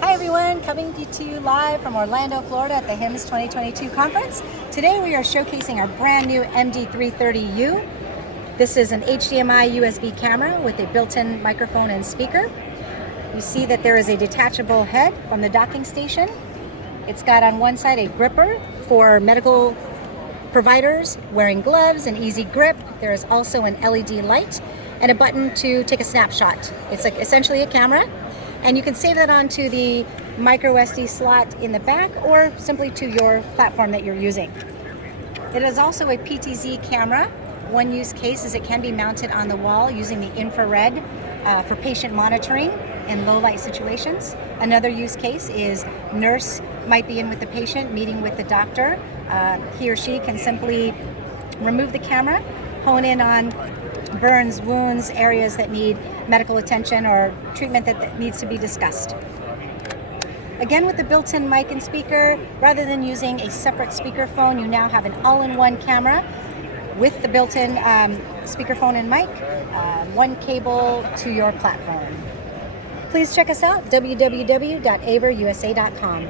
Hi everyone, coming to you live from Orlando, Florida at the HIMSS 2022 conference. Today we are showcasing our brand new MD330U. This is an HDMI USB camera with a built-in microphone and speaker. You see that there is a detachable head from the docking station. It's got on one side a gripper for medical providers wearing gloves and easy grip. There is also an LED light and a button to take a snapshot. It's like essentially a camera, and you can save that onto the micro SD slot in the back or simply to your platform that you're using. It is also a PTZ camera. One use case is it can be mounted on the wall using the infrared for patient monitoring in low light situations. Another use case is nurse might be in with the patient, meeting with the doctor. He or she can simply remove the camera, hone in on burns, wounds, areas that need medical attention or treatment that needs to be discussed. Again, with the built-in mic and speaker, rather than using a separate speakerphone, you now have an all-in-one camera with the built-in speakerphone and mic, one cable to your platform. Please check us out, www.averusa.com.